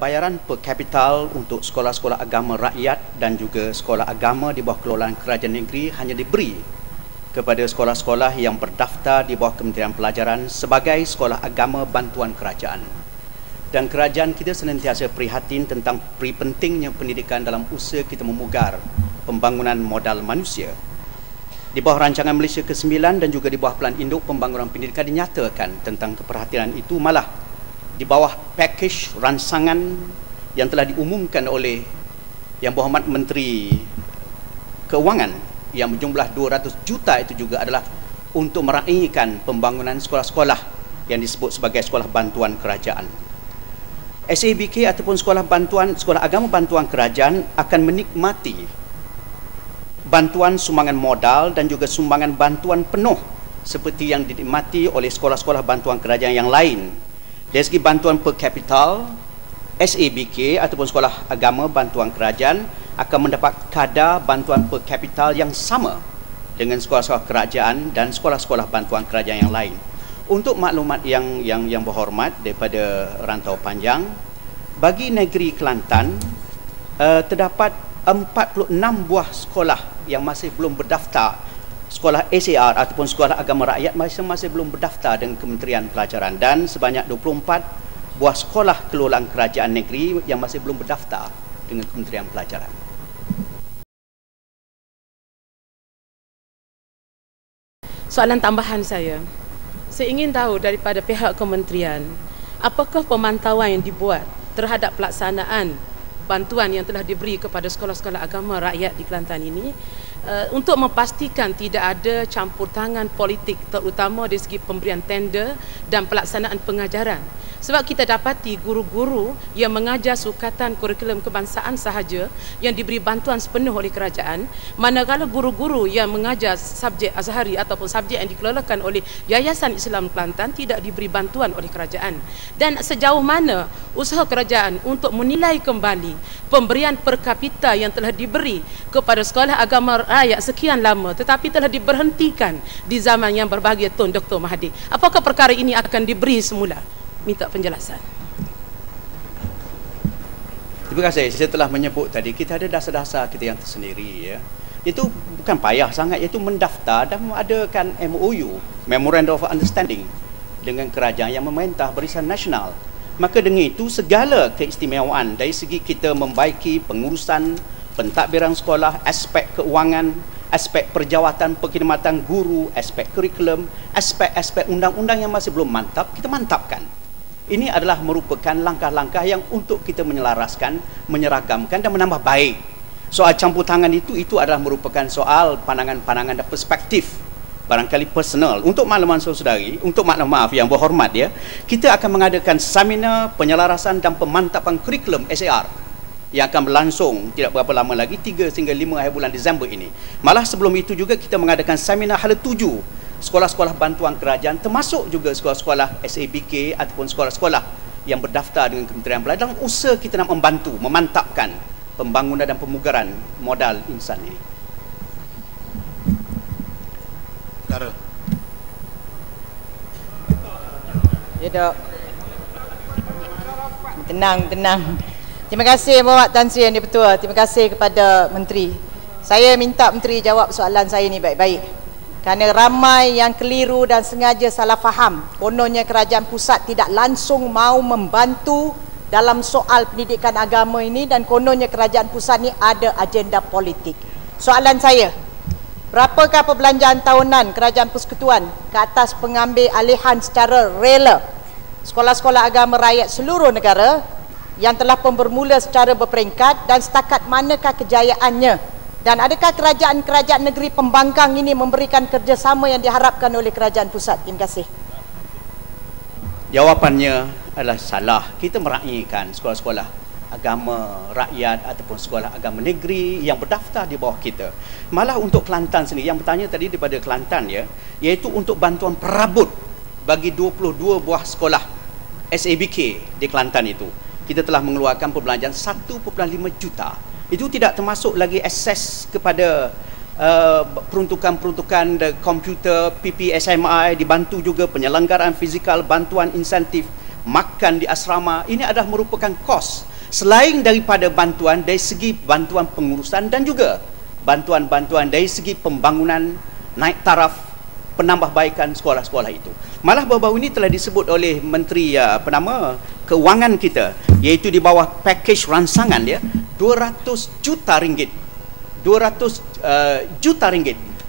bayaran per kapital untuk sekolah-sekolah agama rakyat dan juga sekolah agama di bawah kelolaan kerajaan negeri hanya diberi kepada sekolah-sekolah yang berdaftar di bawah Kementerian Pelajaran sebagai sekolah agama bantuan kerajaan. Dan kerajaan kita senantiasa prihatin tentang pentingnya pendidikan dalam usaha kita memugar pembangunan modal manusia. Di bawah rancangan Malaysia ke-9 dan juga di bawah Pelan Induk Pembangunan Pendidikan dinyatakan tentang keperhatian itu, malah di bawah pakej rancangan yang telah diumumkan oleh Yang Berhormat Menteri Keuangan yang berjumlah 200 juta itu juga adalah untuk meraihkan pembangunan sekolah-sekolah yang disebut sebagai sekolah bantuan kerajaan. SABK ataupun sekolah agama bantuan kerajaan akan menikmati bantuan sumbangan modal dan juga sumbangan bantuan penuh seperti yang dinikmati oleh sekolah-sekolah bantuan kerajaan yang lain. Dari segi bantuan per kapital, SABK ataupun sekolah agama bantuan kerajaan akan mendapat kadar bantuan per kapital yang sama dengan sekolah-sekolah kerajaan dan sekolah-sekolah bantuan kerajaan yang lain. Untuk maklumat yang berhormat daripada rantau panjang, bagi negeri Kelantan terdapat 46 buah sekolah yang masih belum berdaftar, sekolah SAR ataupun sekolah agama rakyat masih belum berdaftar dengan Kementerian Pelajaran, dan sebanyak 24 buah sekolah kelolaan kerajaan negeri yang masih belum berdaftar dengan Kementerian Pelajaran. Soalan tambahan saya ingin tahu daripada pihak kementerian, apakah pemantauan yang dibuat terhadap pelaksanaan bantuan yang telah diberi kepada sekolah-sekolah agama rakyat di Kelantan ini untuk memastikan tidak ada campur tangan politik, terutama dari segi pemberian tender dan pelaksanaan pengajaran. Sebab kita dapati guru-guru yang mengajar sukatan kurikulum kebangsaan sahaja yang diberi bantuan sepenuh oleh kerajaan, manakala guru-guru yang mengajar subjek Azhari ataupun subjek yang dikelolakan oleh Yayasan Islam Kelantan tidak diberi bantuan oleh kerajaan. Dan sejauh mana usaha kerajaan untuk menilai kembali pemberian per kapita yang telah diberi kepada sekolah agama rakyat sekian lama tetapi telah diberhentikan di zaman yang berbahagia Tun Dr. Mahathir. Apakah perkara ini akan diberi semula? Minta penjelasan. Terima kasih. Saya telah menyebut tadi, kita ada dasar-dasar kita yang tersendiri, ya. Itu bukan payah sangat, iaitu mendaftar dan mengadakan MOU, Memorandum of Understanding, dengan kerajaan yang memerintah barisan nasional. Maka dengan itu segala keistimewaan dari segi kita membaiki pengurusan pentadbiran sekolah, aspek keuangan, aspek perjawatan perkhidmatan guru, aspek kurikulum, aspek-aspek undang-undang yang masih belum mantap, kita mantapkan. Ini adalah merupakan langkah-langkah yang untuk kita menyelaraskan, menyeragamkan dan menambah baik. Soal campur tangan itu adalah merupakan soal pandangan-pandangan dan perspektif, barangkali personal. Untuk makluman saudari, untuk maaf yang berhormat, ya, kita akan mengadakan seminar penyelarasan dan pemantapan kurikulum SAR yang akan berlangsung tidak berapa lama lagi, 3 hingga 5 hari bulan Disember ini. Malah sebelum itu juga kita mengadakan seminar hala 7 sekolah-sekolah bantuan kerajaan, termasuk juga sekolah-sekolah SABK ataupun sekolah-sekolah yang berdaftar dengan Kementerian Pelajaran, dalam usaha kita nak membantu memantapkan pembangunan dan pemugaran modal insan ini. Darul. Ya, Dok. Tenang. Terima kasih Bapak Tan Sri Yang Di-Pertua. Terima kasih kepada Menteri. Saya minta Menteri jawab soalan saya ni baik-baik. Kerana ramai yang keliru dan sengaja salah faham. Kononnya kerajaan pusat tidak langsung mau membantu dalam soal pendidikan agama ini, dan kononnya kerajaan pusat ni ada agenda politik. Soalan saya, berapakah perbelanjaan tahunan Kerajaan Persekutuan ke atas pengambil alihan secara rela sekolah-sekolah agama rakyat seluruh negara yang telah pun bermula secara berperingkat, dan setakat manakah kejayaannya? Dan adakah kerajaan-kerajaan negeri pembangkang ini memberikan kerjasama yang diharapkan oleh kerajaan pusat? Terima kasih. Jawapannya adalah salah. Kita meraihkan sekolah-sekolah agama rakyat ataupun sekolah agama negeri yang berdaftar di bawah kita. Malah untuk Kelantan sendiri, yang bertanya tadi daripada Kelantan, ya, iaitu untuk bantuan perabot bagi 22 buah sekolah SABK di Kelantan itu, kita telah mengeluarkan perbelanjaan 1.5 juta. Itu tidak termasuk lagi akses kepada peruntukan komputer, PPSMI, dibantu juga penyelenggaraan fizikal, bantuan insentif makan di asrama, ini adalah merupakan kos selain daripada bantuan dari segi bantuan pengurusan dan juga bantuan-bantuan dari segi pembangunan, naik taraf, penambahbaikan sekolah-sekolah itu. Malah baru-baru ini telah disebut oleh Menteri Kewangan kita, iaitu di bawah pakej ransangan dia 200 juta ringgit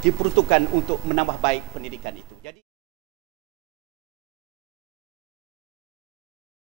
diperuntukkan untuk menambah baik pendidikan itu. Jadi